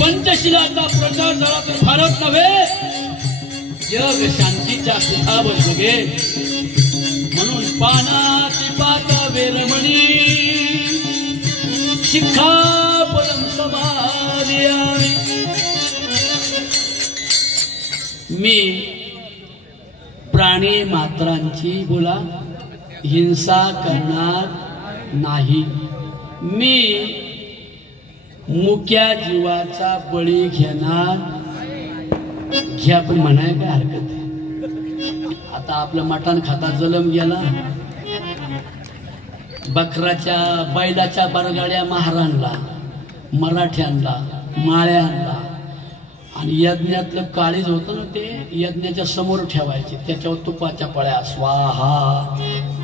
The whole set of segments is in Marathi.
पंचशिलाचा प्रचार झाला तर भारत नव्हे जग शांतीच्या पीठावर बघे. म्हणून पानाची पाता वेरमणी शिक्षापदं समादयामि. मी प्राणी मात्रांची बोला हिंसा करणार नाही. मी मुक्या जीवाचा बळी घेणार घ्या पण म्हणाय काय हरकत आहे. आता आपलं मटण खाता जलम गेला. बकराच्या बैलाच्या बरगाड्या महारांना मराठ्यांना माळ्यांना आणि यज्ञातलं काळीज होतं ना ते यज्ञाच्या समोर ठेवायचे. त्याच्यावर तुपाच्या पळ्या स्वाहा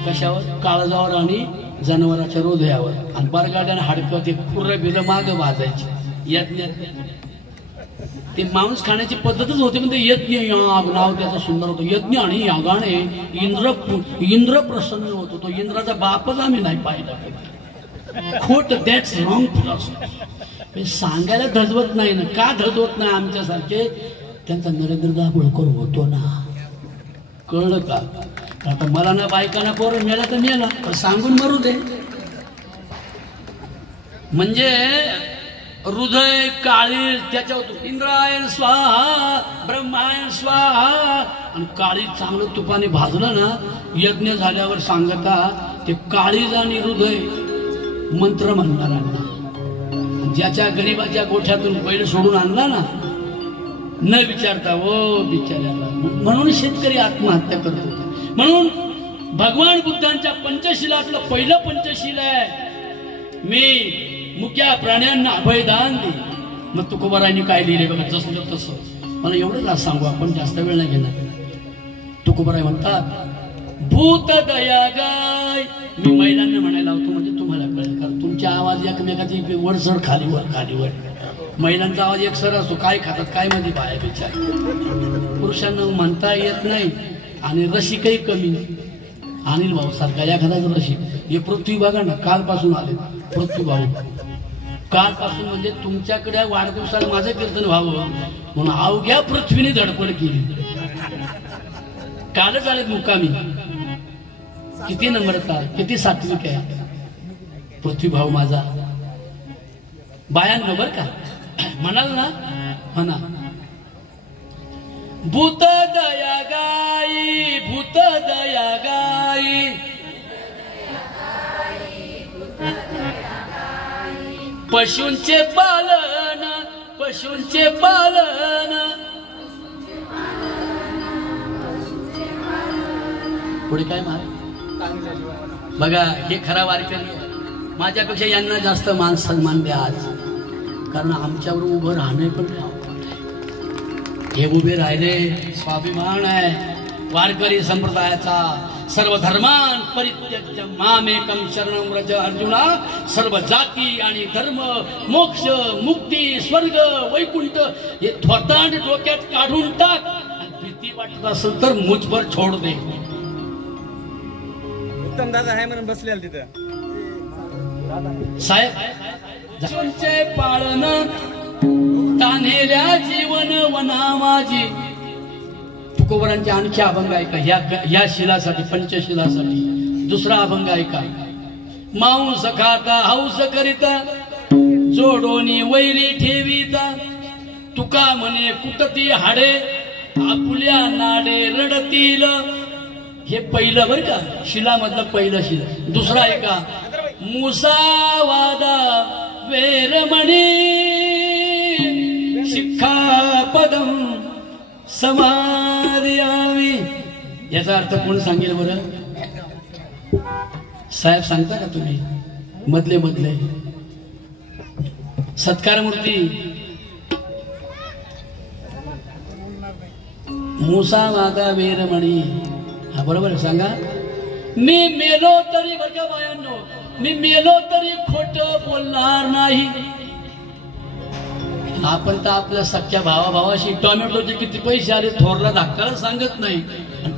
कशावर काळजावर आणि जनावराच्या हृदयावर आणि बरगाड्याने हाडकं ते पुर्र बिर माग वाजायचे यज्ञात. ते मांस खाण्याची पद्धतच होती. पण ते यज्ञ याग नाव त्याचं सुंदर होतं. यज्ञ आणि यागाने इंद्र प्रसन्न होतो. तो इंद्राचा बापच आम्ही नाही पाहिला. खोट दॅट्स रॉंग फिलॉसॉफी. सांगायला धजवत नाही ना. का धजवत नाही आमच्यासारखे त्यांचा नरेंद्र दाभोळकर होतो ना. कळलं का. आता मला ना बायकांना पोरं मेला तर मेला पण सांगून मरू दे. म्हणजे हृदय काळी त्याच्यावर इंद्रायण स्वाहा ब्रह्मायण स्वाहा आणि काळी चांगलं तुपाने भाजलं ना यज्ञ झाल्यावर सांगता ते काळीज आणि हृदय मंत्र म्हणणाऱ्यांना. ज्याच्या गरीबाच्या गोठ्यातून बैल सोडून आणला ना न विचारता ओ बिचाऱ्याला. म्हणून शेतकरी आत्महत्या करत होता. म्हणून भगवान बुद्धांच्या पंचशिलातलं पहिलं पंचशील आहे मी मुक्या प्राण्यांना अभयदान दे. मग तुकोबारायांनी काय लिहिले बघा जसं तसं. मला एवढंच आज सांगू आपण जास्त वेळ नाही घेणार. तुकोबाराय म्हणतात भूत दया गाय. मी महिलांना म्हणायला होतो म्हणजे तुम्हाला कळेल कारण तुमच्या आवाज एकमेकाची वरसर खालीवर खालीवर. महिलांचा आवाज एकसर असतो. काय खातात काय मध्ये बाया विचार. पुरुषांना म्हणता येत नाही आणि रसिकही कमी. अनिल भाऊ सारखा एखादाच रसिक. हे पृथ्वी बघा ना कालपासून आले पृथ्वी भाऊ. कालपासून म्हणजे तुमच्याकडे वाढदिवसाला माझं कीर्तन व्हावं म्हणून अवघ्या पृथ्वीने धडपड केली. कालच आले मुक्कामी. किती नम्रता किती सात्विक आहे पृथ्वी भाऊ माझा. बायांनो बर का म्हणाल ना म्हणा भूत दया गाई भूत दया गाई. पशूंचे पालन पशूंचे पालन. पुढे काय मार बघा हे खरा वारकरी. माझ्यापेक्षा यांना जास्त मान सन्मान द्या आज कारण आमच्यावर उभं राहणे पण हे उभे राहिले स्वाभिमान आहे वारकरी संप्रदायाचा. सर्व धर्मान परित्यज्य मामेकं शरणं व्रज अर्जुना. सर्व जाती आणि धर्म मोक्ष मुक्ती स्वर्ग वैकुंठ हे थोतांड डोक्यात काढून टाक. भीती वाटत असेल तर मुझभर छोड दे. उत्तम दादा आहे म्हणून बसलेला तिथं साहेब पाळन तान्हेल्या जीवन वना माझी. तुकोबारांचे आणखी अभंग ऐका ह्या शिलासाठी पंचशिलासाठी. दुसरा अभंग ऐका मांस खाता हौस करिता जोडोनी वैरी ठेवीता. तुका म्हणे कुटती हाडे आपुल्या नाडे रडतील. हे पहिलं बरं का शिलामधलं पहिलं शिला. दुसरा ऐका मुसावादा वेरमणी शिक्षापदं समादयामि. याचा अर्थ कोण सांगेल बरं. साहेब सांगता का तुम्ही मधले मधले सत्कार मूर्ती मुसावादा वेरमणी. हा बरोबर आहे सांगा. मी मेलो तरी बरं का बायांनो मी मेलो तरी खोट बोलणार नाही. आपण तर आपल्या सख्या भावाभावाशी टोमॅटोचे किती पैसे आले थोरला धाकटाला सांगत नाही.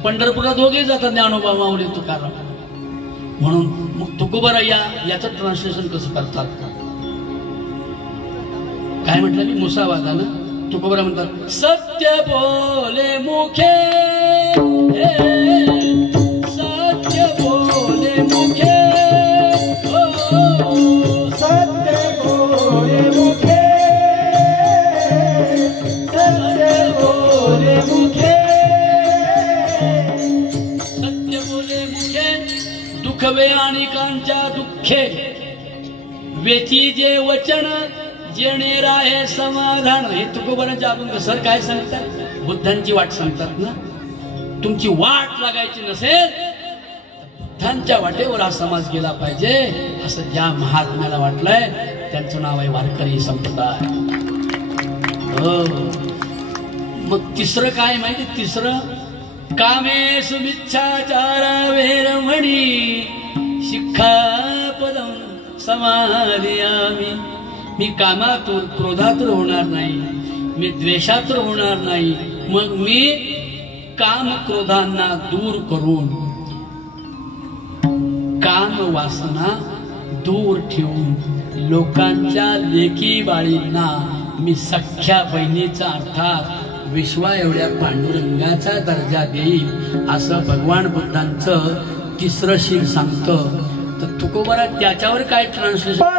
पंढरपूरला दोघे जातात ज्ञानोबा माऊली तुकाराम. म्हणून मग तुकोबारा याचं ट्रान्सलेशन कसं करतात काय काय म्हटलं मी मुसावादानं तुकोबरा म्हणतात सत्य बोले मुखे सत्य बोले मुखे सत्य बोले मुखे सत्य बोले मुखे सत्य बोले मुखे दुखवे अनेकांच्या दुःखे वेची जे वचन जेणे राहे समाधान. हे तुकोबरांचे अभंग सर काय सांगतात बुद्धांची वाट सांगतात ना. तुमची वाट लागायची नसेल बुद्धांच्या वाटेवर हा समाज गेला पाहिजे असं ज्या महात्म्याला वाटलंय त्यांचं नाव आहे वारकरी संप्रदाय. मग तिसरं काय माहिती तिसरं कामेषु मिच्छाचारा वेरमणी शिक्षापदं समादयामि. मी कामातून क्रोधातून होणार नाही मी द्वेषातून होणार नाही. मग मी काम क्रोधांना दूर करून काम वासना दूर ठेवून लोकांच्या लेकी बाळींना मी सख्या बहिणीचा अर्थात विश्वा एवढ्या पांडुरंगाचा दर्जा देईल असं भगवान बुद्धांचं तिसरं शील सांगतं. तर तुकोबरा त्याच्यावर काय ट्रान्सलेशन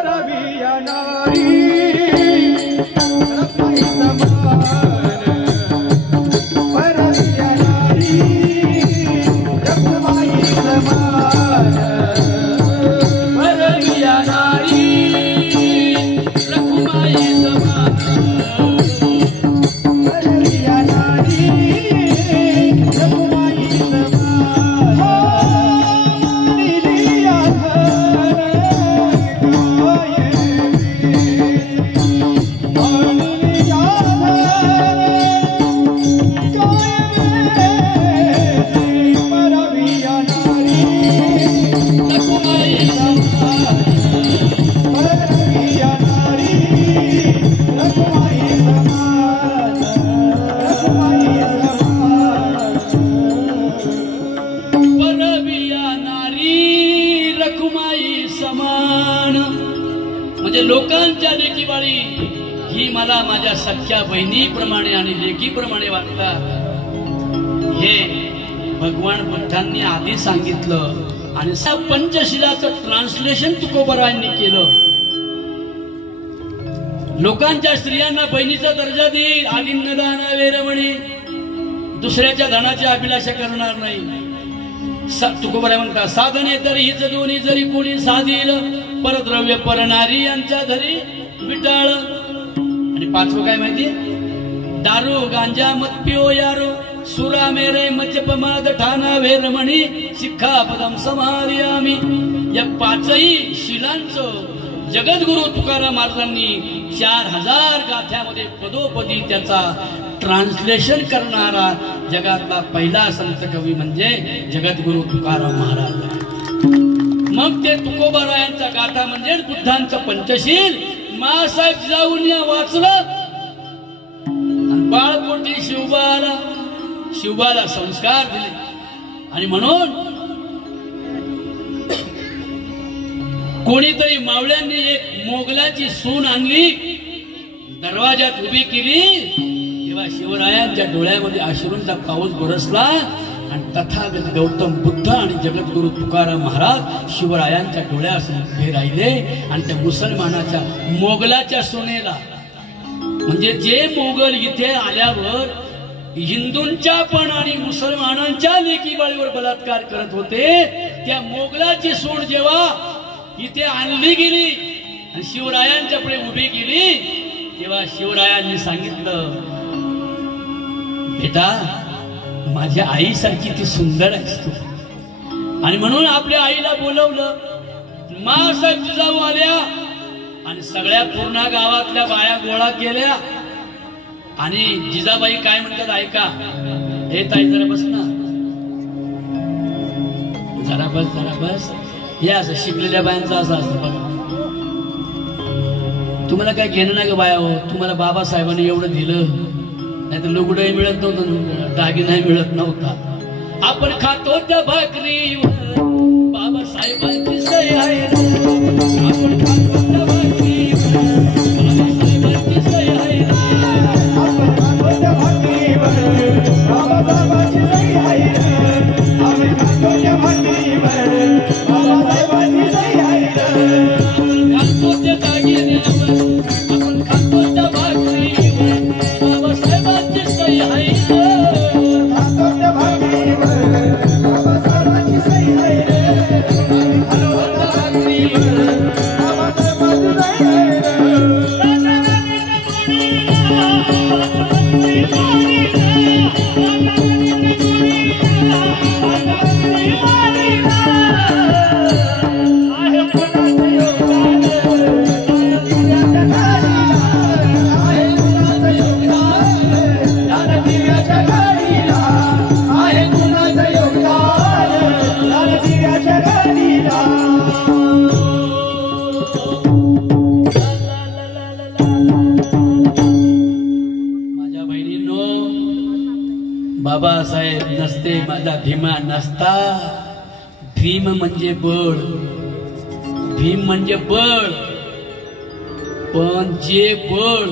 लोकांच्या लेकीबाळी ही मला माझ्या सख्या बहिणीप्रमाणे आणि लेकीप्रमाणे वाटतात. हे भगवान बुद्धांनी आधी सांगितलं आणि पंचशिलाचं ट्रान्सलेशन तुकोबरायांनी केलं. लोकांच्या स्त्रियांना बहिणीचा दर्जा देईल. आदिन्न दान वेरमणी दुसऱ्याच्या धनाची अभिलाषा करणार नाही. तुकोबराय म्हणतात साधने तरी हिच दोन्ही जरी कोणी साधील परद्रव्य परनारी यांच्या धरी विटाळ. आणि पाचवं काय माहिती दारू गांजा मत पिओ यारो सुरा मेरे मद्यपमाद ठाणा वेरमणी शिक्षापदम समादयामि. या पाचही शिलांचं जगद्गुरु तुकाराम महाराजांनी 4000 गाथ्यामध्ये पदोपदी त्याचा ट्रान्सलेशन करणारा जगातला पहिला संत कवी म्हणजे जगद्गुरु तुकाराम महाराज. मग ते तुकोबारायांचा गाथा म्हणजे बुद्धांचं पंचशील मासाहेब जाऊन या वाचलं आणि बाळपोटी शिवबाला संस्कार दिले. आणि म्हणून कोणीतरी मावळ्यांनी एक मोगलाची सून आणली दरवाजात उभी केली तेव्हा शिवरायांच्या डोळ्यामध्ये अश्रूंचा पाऊस बरसला आणि तथागत गौतम बुद्ध आणि जगद्गुरु तुकाराम महाराज शिवरायांच्या डोळ्यासमोर उभे राहिले. आणि त्या मुसलमानाच्या मोगलाच्या सोनेला म्हणजे जे मोगल इथे आल्यावर हिंदूंच्या पण आणि मुसलमानांच्या लेकीबाळीवर बलात्कार करत होते त्या मोगलाची सून जेव्हा इथे आणली गेली आणि शिवरायांच्या पुढे उभी केली तेव्हा शिवरायांनी सांगितलं बेटा माझ्या आईसारखी ती सुंदर आहेस तू. आणि म्हणून आपल्या आईला बोलवलं. मासाहेब जिजाऊ आल्या आणि सगळ्या पूर्ण गावातल्या बाया गोळा केल्या. आणि जिजाबाई काय म्हणतात ऐका. हे ताई जरा बस ना जरा बस. हे असं शिकलेल्या बायांचं असं असतं बघा. तुम्हाला काय घेणं नाही ग बाया हो. तुम्हाला बाबासाहेबांनी एवढं दिलं नाही तर लुगडंही मिळत नव्हतं दागिनाही मिळत नव्हता. आपण खातो त्या भाकरीवर बाबासाहेबांची सही आहे. आपण खातो त्या भाकरीवर बाबासाहेबांची सही बाबासाहेब नसते माझा भीमा नसता. भीम म्हणजे बळ, भीम म्हणजे बळ. पण जे बळ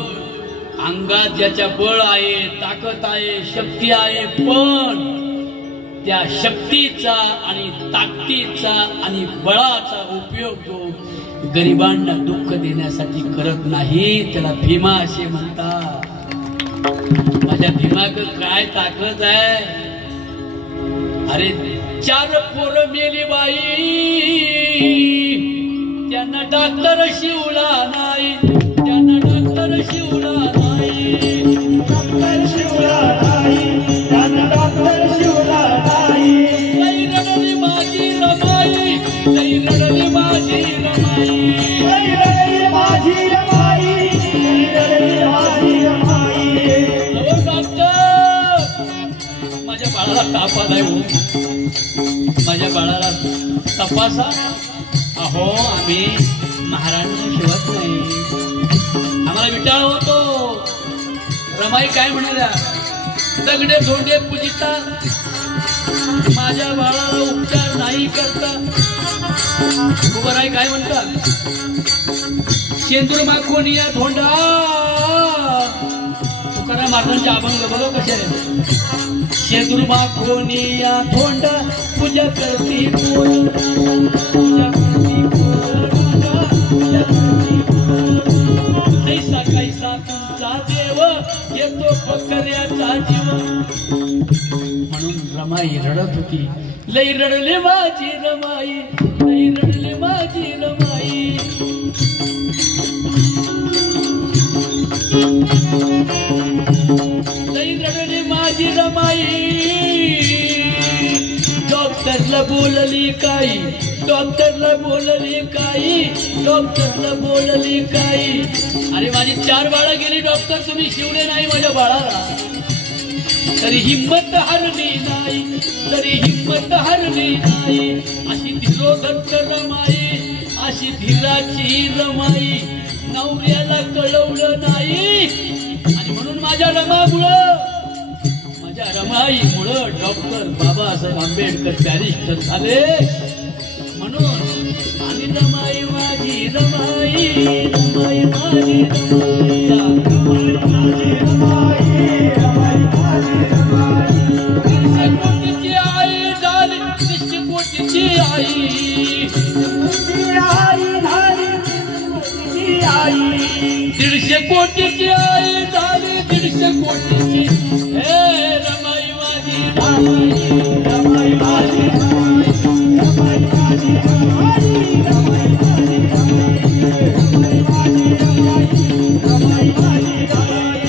अंगात ज्याच्या बळ आहे, ताकद आहे, शक्ती आहे, पण त्या शक्तीचा आणि ताकदीचा आणि बळाचा उपयोग जो गरिबांना दुःख देण्यासाठी करत नाही त्याला भीमा असे म्हणतात. माझ्या भीमाकडे काय ताकद आहे. अरे 4 पोरं मेली बाई, त्यांना डॉक्टर शिवला नाही, त्यांना डॉक्टर शिवला नाही, डॉक्टर शिवला नाही, त्यांना डॉक्टर शिवला नाही. लई रडली माझी रमाई, लई रडली माझी रमाई, लई रडली माझी रमाई, लई रडली माझी रमाई. अहो डॉक्टर, माझ्या बाळाला ताप आलाय हो, माझ्या बाळाला तपासा. अहो आम्ही महाराजांना शिवत नाही, आम्हाला विटाळ होतो. रमाई काय म्हणाल्या, दगडे धोंडे पूजिता, माझ्या बाळाला उपचार नाही करता. उभराय काय म्हणतात, शेंदूर माखून या धोंडा. तुकाराम महाराजांचे अभंग बघा कसे आहे. शेंदूर माखून या धोंडा, पूजा करती पोर, पूजा करती पोर, पूजा करती पोर. ऐसा कैसा तुमचा देव, येतो बकऱ्याचा जीव. म्हणून रमाई रडत होती. लई रडले माझी रमाई, लई रडले माझी रमाई. लई रडले माझी रमाई. डॉक्टरला बोलली काही, डॉक्टरला बोलली काही, डॉक्टरला बोलली काही. अरे माझी 4 बाळं गेली डॉक्टर, तुम्ही शिवले नाही माझ्या बाळाला. तरी हिम्मत हरली नाही, तरी हिम्मत हरली नाही. अशी धीरोधत्त रमाई, अशी धीराची रमाई. नवऱ्याला कळवलं नाही आणि म्हणून माझ्या रमामुळं, माझ्या रमाईमुळं डॉक्टर बाबासाहेब आंबेडकर बॅरिस्टर झाले. म्हणून आणि रमाई माझी रमाई, रमाई माझी रमाई, दीडशे कोटीची आई झाली, 300 कोटीची आई, दीडशे कोटीची आई झाली, 150 कोटीची. हे रमाई माझी रमाई, रमाई माझी रमाई, रमाई माझी रमाई, रमाई माझी रमाई, रमाई माझी रमाई.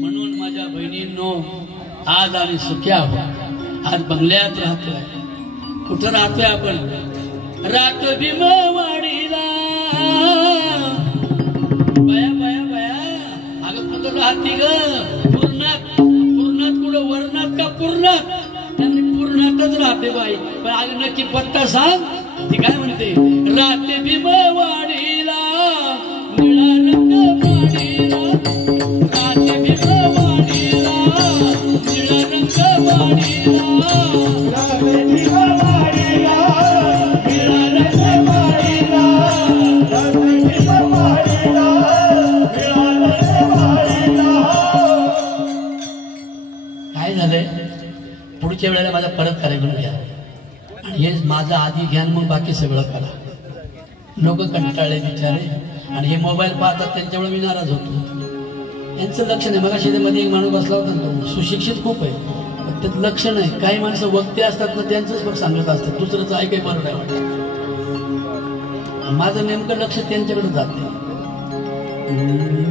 म्हणून माझ्या बहिणींनो, आज आम्ही सुखी आहोत. आज बंगल्यात राहतोय. कुठं राहतोय आपण, राहतो भीमवाडीला. बया बया बया, अगं कुठं राहते ग, पूर्णात. पूर्णात कुठं, वर्णात का पूर्णात, त्यांनी पूर्णातच राहते बाई. पण अगं नक्की पत्ता सांग. ती काय म्हणते, राहते भीमवाडीला, निळा रंग वाडीला, राहते भीमवाडीला, निळा रंग वाडीला, राहते भीमवाडीला, निळा रंग वाडीला, राहते भीमवाडीला, निळा रंग वाडीला. काय झालंय, पुढच्या वेळेला माझा परत कार्यक्रम घ्या आणि हे माझं आधी घ्या, मग बाकी सगळं करा. लोक कंटाळले बिचारे आणि हे मोबाईल पाहतात, त्यांच्यामुळे मी नाराज होतो. यांचं लक्ष नाही. मग शेतीमध्ये एक माणूस बसला होता ना, तो सुशिक्षित खूप आहे, पण त्यात लक्ष नाही. काही माणसं वक्ते असतात ना, त्यांचंच मग सांगत असतात, दुसरंच ऐकाय बरं नाही वाटत. माझं नेमकं लक्ष त्यांच्याकडे जाते.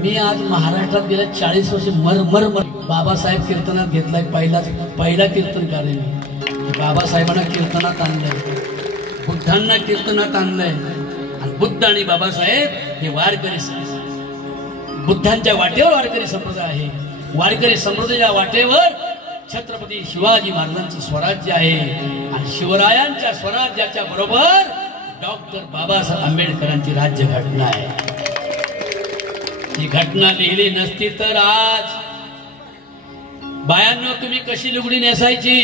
मी आज महाराष्ट्रात गेल्या 40 वर्ष मर बाबासाहेब कीर्तनात घेतलाय. पहिला कीर्तनकार आहे मी. बाबासाहेबांना कीर्तनात आणलंय, बुद्धांना कीर्तनात आणलंय. आणि बुद्ध आणि बाबासाहेब हे वारकरी, बुद्धांच्या वाटेवर वारकरी संप्रदाय आहे. वारकरी संप्रदायाच्या वाटेवर छत्रपती शिवाजी महाराजांचं स्वराज्य आहे. आणि शिवरायांच्या स्वराज्याच्या बरोबर डॉक्टर बाबासाहेब आंबेडकरांची राज्य घटना आहे. ही घटना लिहिली नसती तर आज बायांनो तुम्ही कशी लुगडी नेसायची?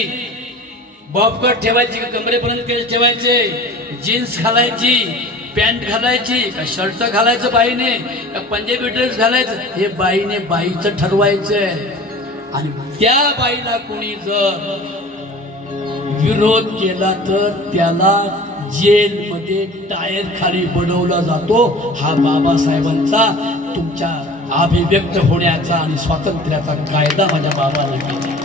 बॉबकट ठेवायची का कमरेपर्यंत केस ठेवायचे? जीन्स घालायची, पॅन्ट घालायची का शर्ट घालायचं बाईने, का पंजाबी ड्रेस घालायचं? हे बाईने बाईचं ठरवायचंय. आणि त्या बाईला कोणी जर विरोध केला तर त्याला जेलमध्ये टायर खाली बनवला जातो. हा बाबासाहेबांचा तुमच्या अभिव्यक्त होण्याचा आणि स्वातंत्र्याचा कायदा माझ्या बाबाने केला.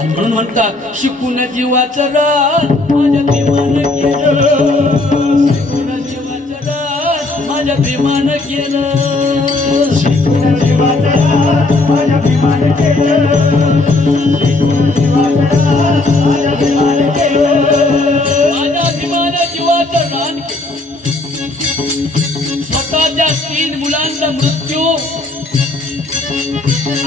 आणि म्हणून म्हणतात शिकून जीवाचं रान माझ्या भीमानं केलं, शिकून जीवाचं रान माझ्या भीमानं केलं, शिकून जीवाचं रान माझ्या भीमानं केलं, शिकून जीवाचं रान माझ्या भीमानं केलं, माझ्या भीमानं जीवाचं रान केलं. स्वतःच्या 3 मुलांचा मृत्यू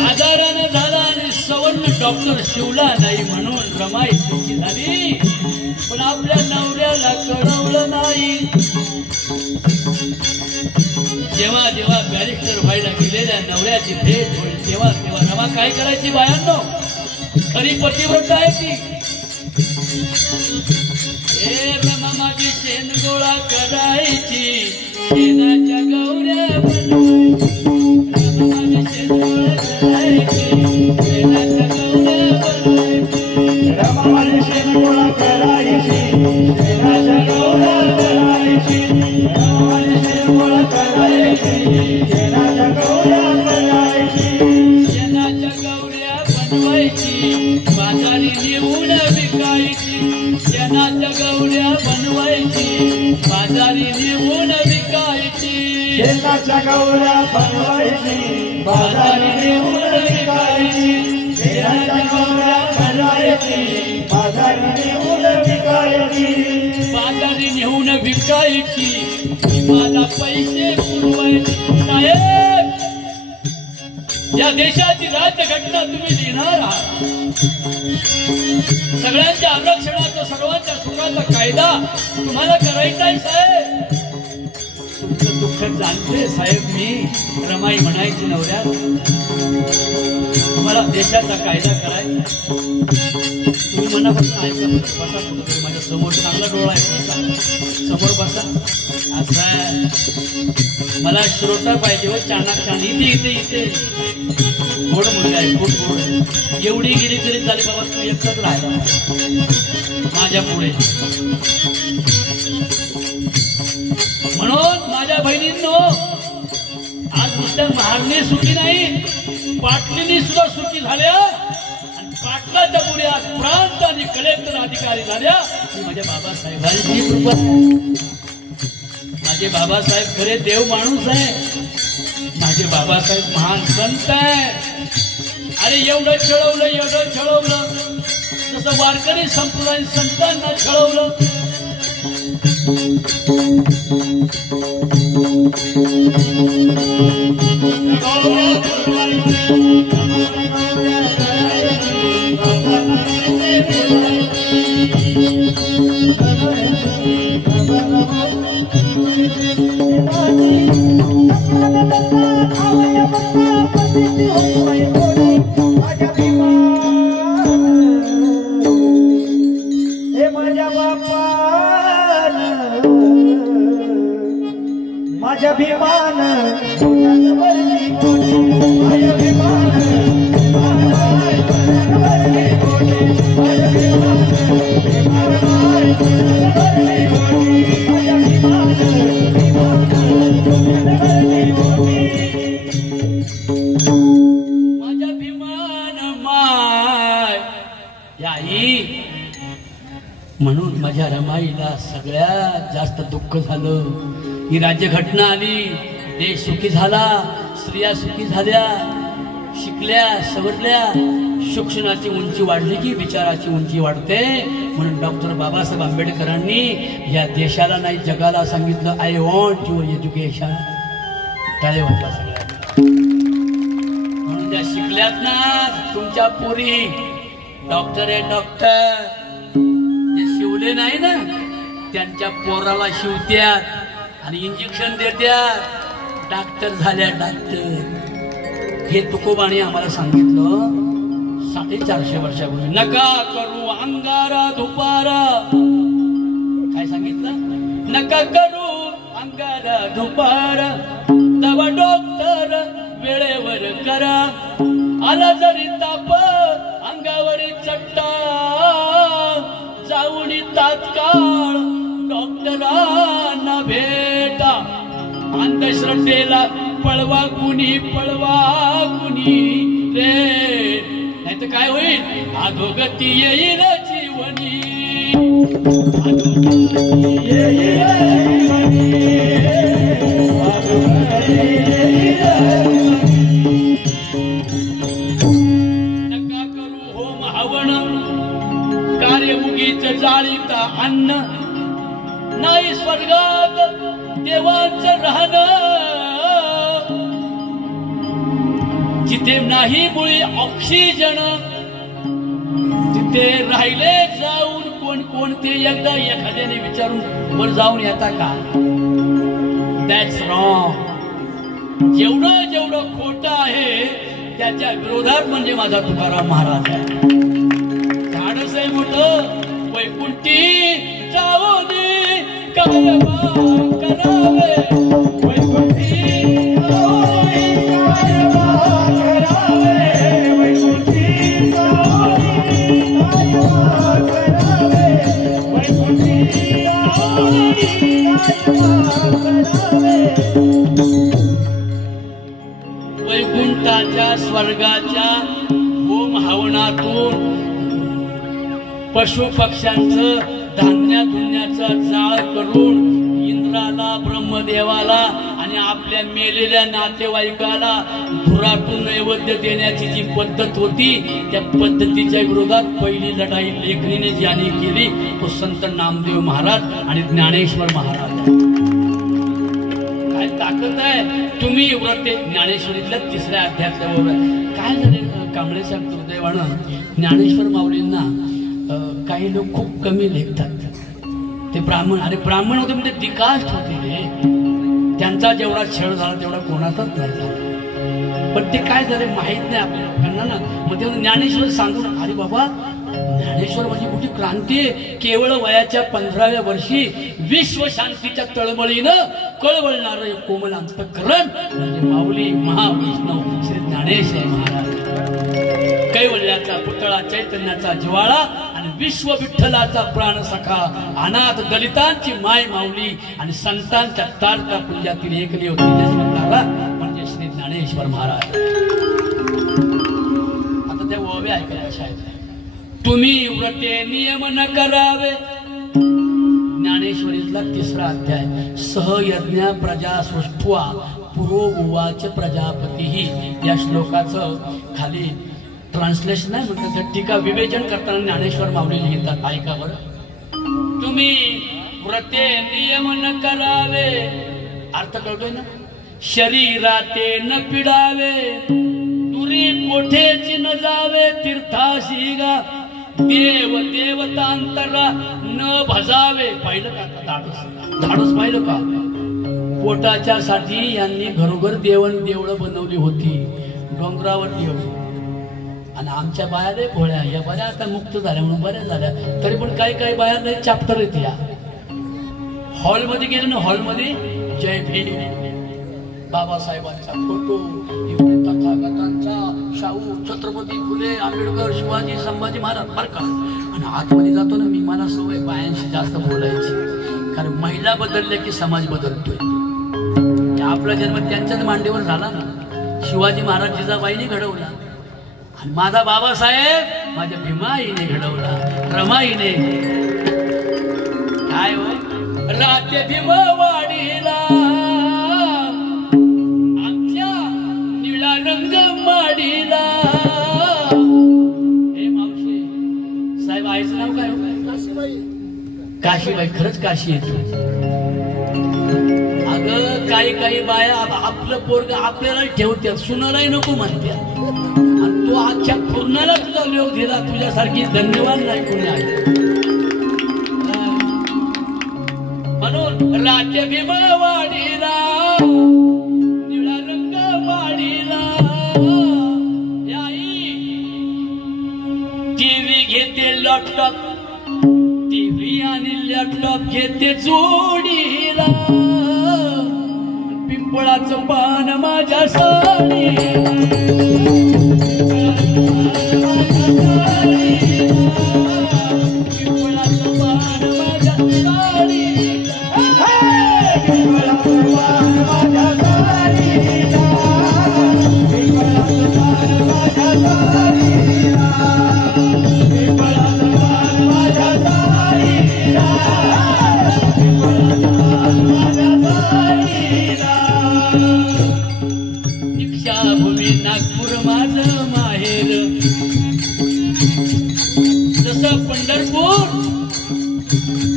आजारानं झाला आणि सवर्ण डॉक्टर शिवला नाही म्हणून रमाई सुखी झाली. पण आपल्या नवऱ्याला कळवलं नाही. जेव्हा जेव्हा बॅरिस्टर व्हायला गेलेल्या नवऱ्याची भेट होईल तेव्हा तेव्हा रमा काय करायची बायांनो? खरी पतिव्रत आहे ती. हे रमा माझी शेण गोळा करायची, शेणाच्या गौऱ्या बनवायची, रमा माझी शेण गोळा करायची, शेणाच्या गौऱ्या बनवायची, रमा माझी शेण गोळा करायची, शेणाच्या गौऱ्या बनवायची, रमा माझी शेण गोळा करायची, शेणाच्या गौऱ्या बनवायची, शेणाच्या गौऱ्या बनवायची, बाजारी नेऊन विकायची, शेणाच्या गौऱ्या बनवायची, बाजारी नेऊन विकायची, शेणाच्या गौऱ्या बनवायची, बाजारी नेऊन विकायची, शेणाच्या गौऱ्या बनवायची, बाजारी नेऊन विकायची, बाजारी नेऊन विकायची, मला पैसे पुरवायचे. साहेब या देशाची राज्यघटना तुम्ही लिहिणार आहात. सगळ्यांच्या आरक्षणाचा सर्वांच्या सुखाचा कायदा तुम्हाला करायचा आहे साहेब. तुमचं दुःख जाणते साहेब मी. रमाई म्हणायची नवऱ्या तुम्हाला देशाचा कायदा करायचा. तुम्ही मनापासून ऐका. बसा कुठं माझ्या समोर चांगला डोळा आहे, समोर बसा. असं मला श्रोता पाहिजे हो. चाणाक छान इथे इथे इथे गोड मुलगा आहे, खूप गोड आहे. एवढी गिरी झाली बाबा तू एकच राहिला माझ्या पुढे. म्हणून माझ्या बहिणींनो आज नुसत्या महारणी सुखी नाही, पाटलीनी सुद्धा सुखी झाल्या. आणि पाटलाच्या पुढे आज प्रांत आणि कलेक्टर अधिकारी झाल्या. माझ्या बाबासाहेबांची कृपा. माझे बाबासाहेब खरे देव माणूस आहे. माझे बाबासाहेब महान संत आहे. अरे एवढं छळवलं, एवढं छळवलं, जसं वारकरी संप्रदाय संतांना छळवलं. माझ्या भीमान माझ्या भीमान माझ्या भीमान माय याई. म्हणून माझ्या रमाईला सगळ्यात जास्त दुःख झालं. ही राज्यघटना आली, देश सुखी झाला, स्त्रिया सुखी झाल्या, शिकल्या, सवरल्या, शिक्षणाची उंची वाढली की विचाराची उंची वाढते. म्हणून डॉक्टर बाबासाहेब आंबेडकरांनी या देशाला नाही जगाला सांगितलं आय वॉन्ट युअर एज्युकेशन. टाळे वाजला सगळ्या. म्हणून ज्या शिकल्यात ना तुमच्या पोरी डॉक्टर आहे, डॉक्टर जे शिवले नाही ना त्यांच्या पोराला शिवत्यात आणि इंजेक्शन देत्यात, डॉक्टर झाल्या डॉक्टर. हे तुकोबाने आम्हाला सांगितलं. 450 वर्षापूर्वी. नका करू अंगारा धुपारा. काय सांगितलं? नका करू अंगारा धुपारा. दवा डॉक्टर वेळेवर करा. आला जरी ताप अंगावरी चट्टा. जाऊन तात्काळ डॉक्टरांना भेटा. अंधश्रद्धेला पळवा कुणी रे. नाही तर काय होईल? अधोगती येईल जीवनी. नका करू होम हवन. कार्य उगीच जाळीता अन्न. नाही स्वर्गात देवांचं राहणं. जिथे नाही मुळी ऑक्सिजन तिथे राहिले जाऊन कोणते एकदा एखाद्याने विचारून वर जाऊन येता का? That's wrong. जेवढं खोटं आहे त्याच्या विरोधात म्हणजे माझा तुकाराम महाराज आहे. धाडस आहे मोठं. वैकुंठी जाऊन काय करावे. वैकुंठी वैकुंठाच्या स्वर्गाच्या होम हवनातून पशु पक्ष्यांचं धान्य धुन्याचं जाळ करून इंद्राला ब्रह्मदेवाला आणि आपल्या मेलेल्या नातेवाईकाला धुरातून नैवेद्य देण्याची जी पद्धत होती त्या पद्धतीच्या विरोधात पहिली लढाई लेखणीने ज्याने केली तो संत नामदेव महाराज आणि ज्ञानेश्वर महाराज. काय ताकद आहे. तुम्ही व्रते ज्ञानेश्वरीतल्या 3ऱ्या अध्यायातल्या काय झाले कांबळे साहेब दुर्दैवानं ज्ञानेश्वर माऊलींना काही लोक खूप कमी लेखतात. ते ब्राह्मण. अरे ब्राह्मण होते म्हणजे दिकास्ट होते रे. त्यांचा जेवढा छळ झाला तेवढा कोणाचाच नाही झाला. पण ते काय झाले माहित नाही आपल्या लोकांना ना. मग ते ज्ञानेश्वर सांगून अरे बाबा ज्ञानेश्वर म्हणजे मोठी क्रांती आहे. केवळ वयाच्या 15व्या वर्षी विश्व शांतीच्या तळमळीनं कळवळणारं कोमल अंतःकरण म्हणजे माऊली महावैष्णव श्री ज्ञानेश्वर महाराज. कैवल्याचा पुतळा चैतन्याचा जिवाळा आणि विश्व विठ्ठलाचा प्राण सखा. अनाथ दलितांची माय माऊली आणि संतांच्या तारका पुंजातील एकली होती म्हणजे श्री ज्ञानेश्वर महाराज. आता त्या ओव्या ऐकायला अशा आहेत. तुम्ही व्रते नियम न करावे. ज्ञानेश्वरीतला 3रा अध्याय. सहयज्ञ प्रजा सृष्ट्वा पुरोवाच प्रजापती. या श्लोकाचं खाली ट्रान्सलेशन आहे म्हणतात. टीका विवेचन करताना ज्ञानेश्वर माऊली लिहितात. ऐका बरं. तुम्ही व्रते नियम न करावे. अर्थ कळतोय ना? शरीराते न पिडावे. दुरी कोठेची न जावे. तीर्थाशी गा देव देवतांतरा न भजावे. पाहिलं का धाडस पाहिलं का? पोटाच्या साठी यांनी घरोघर देवळं बनवली होती. डोंगरावर देव. आणि आमच्या बाया लय भोळ्या. या बऱ्या आता मुक्त झाल्या म्हणून बऱ्या झाल्या. तरी पण काही बाया लय चॅप्टर येते. या हॉलमध्ये गेले ना. हॉलमध्ये जय भीम बाबासाहेबांचा फोटो, तथागतांचा, शाहू, छत्रपती फुले, आंबेडकर, शिवाजी, संभाजी महाराज बरं का. आणि आतमध्ये जातो ना मी. मला सवय बायांशी जास्त बोलायची. कारण महिला बदलल्या की समाज बदलतोय. आपला जन्म त्यांच्याच मांडीवर झाला ना. शिवाजी महाराज जिजाबाईने घडवला आणि माझा बाबासाहेब माझ्या भीमाईने घडवला. रमाईने काय हो राज्य भीमवाडीला आमच्या निळा रंग माडीला. हे मावशी साहेब आईचं नाव काय? काशीबाई. खरंच काशी येतो. अगं काही बाया आपलं पोरग आपल्याला ठेवतात. सुनालाही नको म्हणतात. आणि तो आजच्या पूर्णाला तुझा लोक दिला. तुझ्यासारखी धन्यवाद नाही कोणी आहे. म्हणून राज्य भीमवाडीला निळा रंग वाडीला. लॅपटॉप टीव्ही आणि लॅपटॉप घेते जोडीला पिंपळाचं पान माझ्या साडीला पिंपळाचं पान माझ्या साडीला पिंपळाचं पान माझ्या साडीला पिंपळाचं पान माझ्या साडीला पिंपळाचं पान माझ्या साडीला पिंपळाचं पान माझ्या साडीला दीक्षाभूमी नागपूर माझं माहेर जसं पंढरपूर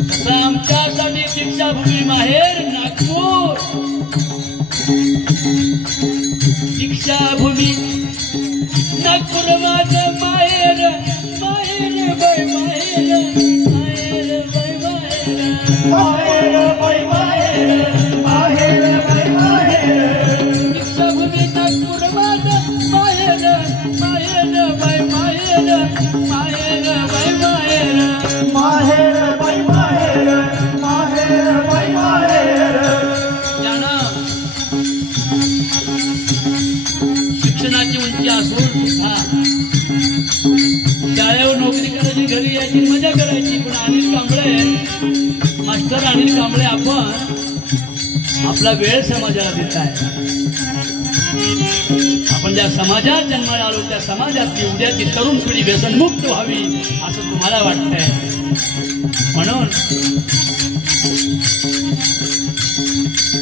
तसं आमच्यासाठी दीक्षाभूमी माहेर नागपूर दीक्षाभूमी नागपूर माझं माहेर माहेर बाय माहेर माहेर बाय माहेर माहेर बाई माहेर माहेर बाई माहेर दीक्षाभूमी नागपूर माझं माहेर माहेर बाय माहेर माहेर बाय माहेर माहेर बाई माहेर माहेर बाई माहेर ज्यानं शिक्षणाची उंची असून सुद्धा शाळेवर नोकरी करायची घरी यायची मजा करायची पण अनिल कांबळे मास्टर अनिल कांबळे आपण आपला वेळ समाजाला देत आहे आपण ज्या समाजात जन्माला आलो त्या समाजातली उद्याची तरुण पिढी व्यसनमुक्त व्हावी असं तुम्हाला वाटतंय म्हणून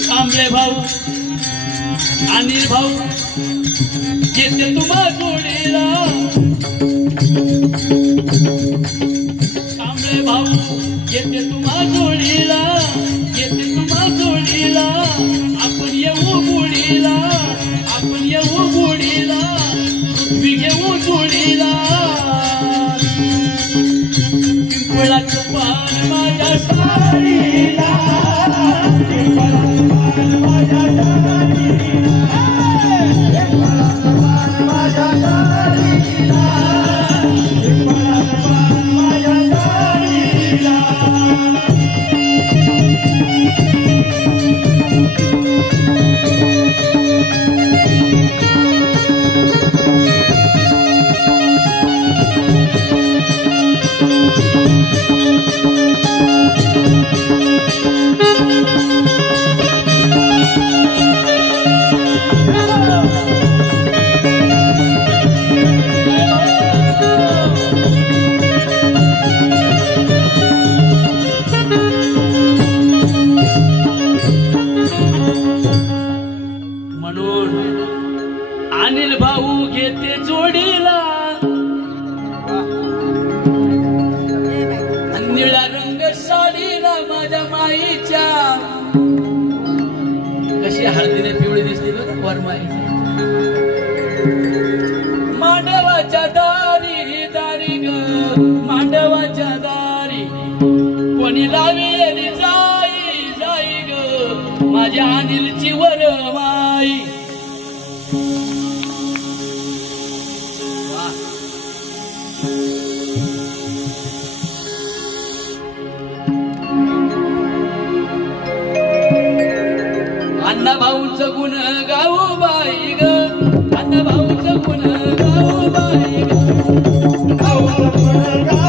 कांबळे भाऊ अनिल भाऊ येते तुम्हा जोडीला कांबळे भाऊ येते तुम्हा जोडीला येते तुम्हा जोडीला आपण येऊ गुडीला आपण येऊ गुडीला पृथ्वी घेऊ जोडीला पिंपळाचं पान माझ्या साडीला पिंपळाचं पान माझ्या साडीला पिंपळाचं पान माझ्या साडीला पिंपळाचं पान माझ्या साडीला अनिल भाऊ घेते जोडीला निळा रंग साडीला माझ्या माईच्या कशी हळदीने पिवळी दिसते वर माई मांडवाच्या दारी दारी ग मांडवाच्या दारी कोणी लावेली जाई जाई ग माझ्या अनिलची वर माई अण्णा भाऊचं गुण गाऊ बाई ग अण्णा भाऊचं गुण गाऊ बाई ग गाऊ